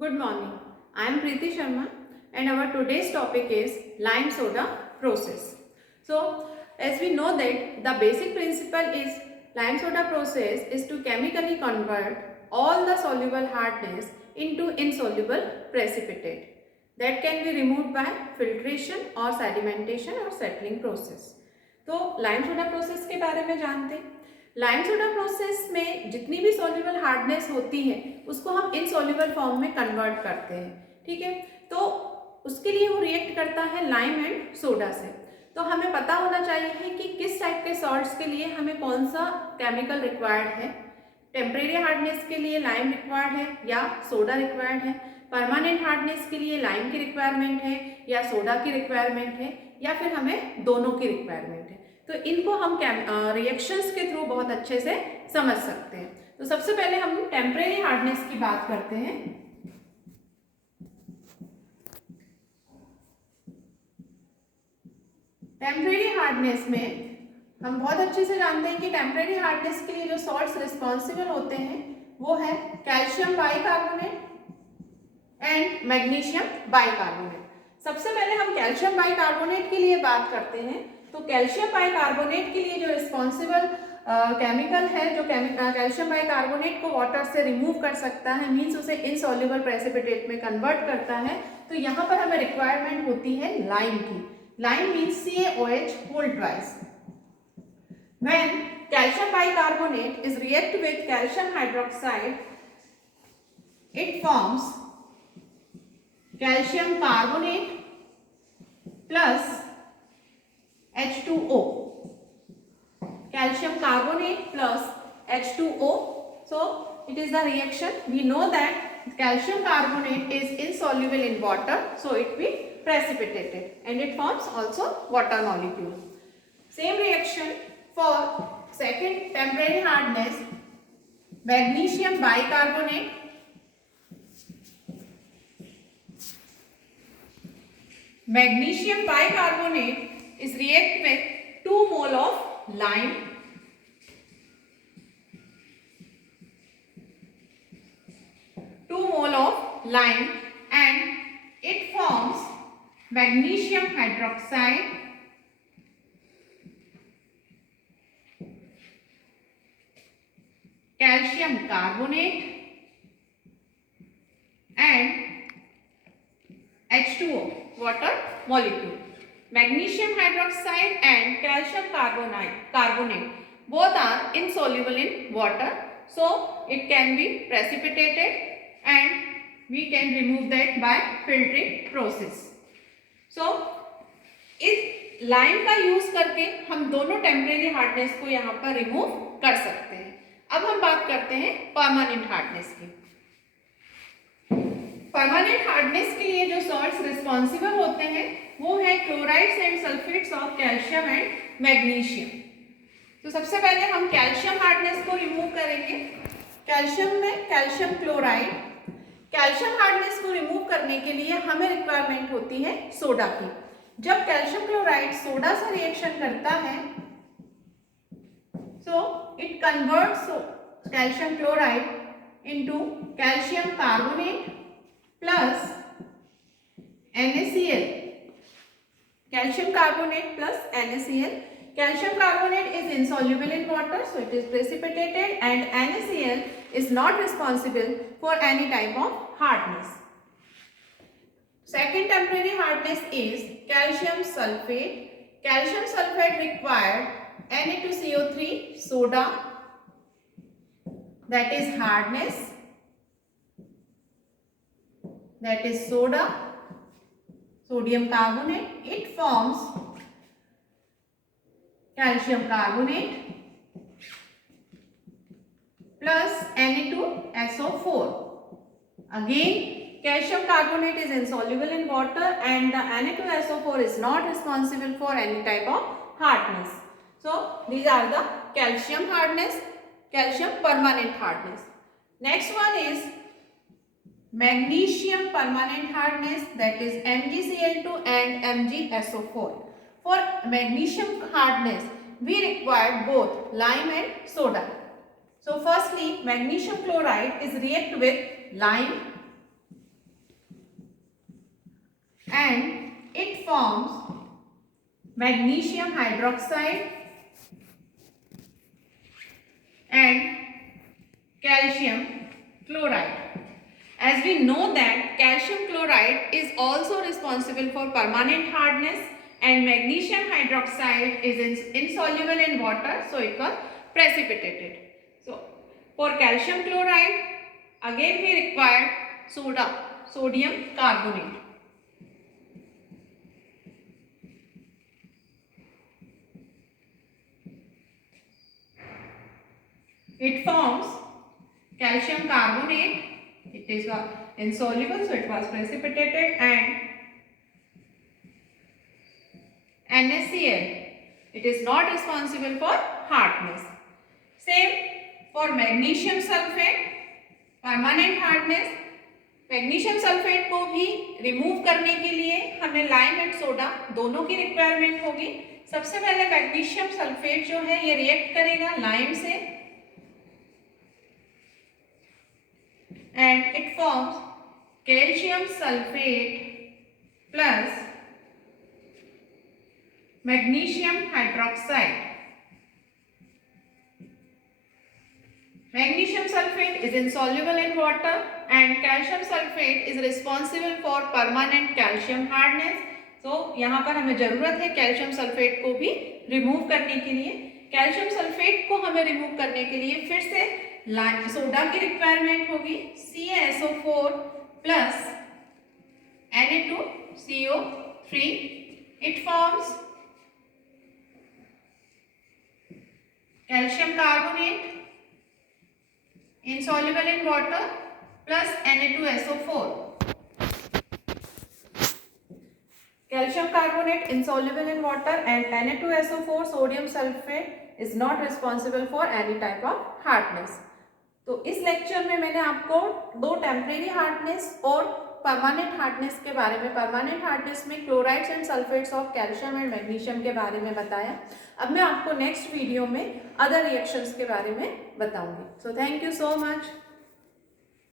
Good morning. I am Preeti Sharma and our today's topic is lime soda process. So, as we know that the basic principle is lime soda process is to chemically convert all the soluble hardness into insoluble precipitate that can be removed by filtration or sedimentation or settling process. तो lime soda process के बारे में जानते हैं। Lime soda process में जितनी भी soluble hardness होती है उसको हम इनसॉल्युबल फॉर्म में कन्वर्ट करते हैं, ठीक है। तो उसके लिए वो रिएक्ट करता है लाइम एंड सोडा से। तो हमें पता होना चाहिए कि किस टाइप के सॉल्ट्स के लिए हमें कौन सा केमिकल रिक्वायर्ड है। टेम्परेरी हार्डनेस के लिए लाइम रिक्वायर्ड है या सोडा रिक्वायर्ड है, परमानेंट हार्डनेस के लिए लाइम की रिक्वायरमेंट है या सोडा की रिक्वायरमेंट है, या फिर हमें दोनों की रिक्वायरमेंट है। तो इनको हम रिएक्शंस के थ्रू बहुत अच्छे से समझ सकते हैं। तो सबसे पहले हम टेम्परेरी हार्डनेस की बात करते हैं। टेम्परेरी हार्डनेस में हम बहुत अच्छे से जानते हैं कि टेम्परेरी हार्डनेस के लिए जो सॉल्ट्स रिस्पॉन्सिबल होते हैं वो है calcium bicarbonate and magnesium bicarbonate. सबसे पहले हम कैल्शियम बाइकार्बोनेट के लिए बात करते हैं। तो कैल्शियम बाइकार्बोनेट के लिए जो रिस्पॉन्सिबल केमिकल है, जो कैल्शियम बाइकार्बोनेट को वाटर से रिमूव कर सकता है, मीन्स उसे इनसॉल्युबल प्रेसिपिटेट में कन्वर्ट करता है। तो यहाँ पर हमें रिक्वायरमेंट होती है लाइम की। Lime means CaOH whole twice. When calcium bicarbonate is react with calcium hydroxide, it forms calcium carbonate plus H2O. Calcium carbonate plus H2O. So it is the reaction. We know that calcium carbonate is insoluble in water, so it will be precipitated and it forms also water molecule. Same reaction for second temporary hardness, magnesium bicarbonate is react with 2 mole of lime and it forms magnesium hydroxide calcium carbonate and H2O water molecule. Magnesium hydroxide and calcium carbonate both are insoluble in water, so it can be precipitated and we can remove that by filtering process. So इस लाइम का यूज करके हम दोनों temporary hardness को यहाँ पर रिमूव कर सकते हैं। अब हम बात करते हैं परमानेंट हार्डनेस की। परमानेंट हार्डनेस के लिए जो सॉल्ट्स रिस्पॉन्सिबल होते हैं वो है chlorides and sulphates of calcium and magnesium. तो सबसे पहले हम कैल्शियम हार्डनेस को रिमूव करेंगे। कैल्शियम में कैल्शियम क्लोराइड। कैल्शियम हार्डनेस को रिमूव करने के लिए हमें रिक्वायरमेंट होती है सोडा की। जब कैल्शियम क्लोराइड सोडा से रिएक्शन करता है, so it converts calcium chloride into calcium carbonate plus NaCl. Calcium carbonate plus NaCl. Calcium carbonate is insoluble in water, so it is precipitated, and NaCl is not responsible for any type of hardness. Second temporary hardness is calcium sulfate. Calcium sulfate required Na2CO3 soda, that is hardness, that is soda, sodium carbonate. It forms calcium carbonate plus Na2SO4. Again, calcium carbonate is insoluble in water and the Na2SO4 is not responsible for any type of hardness. So these are the calcium hardness, calcium permanent hardness. Next one is magnesium permanent hardness, that is MgCl2 and MgSO4. For magnesium hardness we require both lime and soda. So firstly, magnesium chloride is react with lime and it forms magnesium hydroxide and calcium chloride. As we know that calcium chloride is also responsible for permanent hardness and magnesium hydroxide is insoluble in water, so it was precipitated. So for calcium chloride again we required sodium carbonate. It forms calcium carbonate. It is insoluble, so it was precipitated, and NaCl. It is not responsible for hardness. Same for magnesium sulfate, permanent hardness. Magnesium sulphate को भी रिमूव करने के लिए हमें lime and soda दोनों की रिक्वायरमेंट होगी. सबसे पहले मैग्नीशियम सल्फेट जो है ये रिएक्ट करेगा लाइम से and it forms calcium sulfate plus magnesium hydroxide. Magnesium sulfate is insoluble in water and calcium sulfate is responsible for permanent calcium hardness. So यहाँ पर हमें जरूरत है कैल्शियम सल्फेट को भी रिमूव करने के लिए. कैल्शियम सल्फेट को हमें रिमूव करने के लिए फिर से सोडा की रिक्वायरमेंट होगी. CaSO4 plus Na2CO3. It forms calcium carbonate insoluble in water plus Na2SO4. Calcium carbonate insoluble in water and Na2SO4 sodium sulfate is not responsible for any type of hardness. तो इस लेक्चर में मैंने आपको दो टेम्परेरी हार्डनेस और permanent hardness के बारे में, परमानेंट हार्डनेस में chlorides and sulphates of calcium and magnesium के बारे में बताया. अब मैं आपको नेक्स्ट वीडियो में अदर रिएक्शंस के बारे में बताऊंगी. So thank you so much.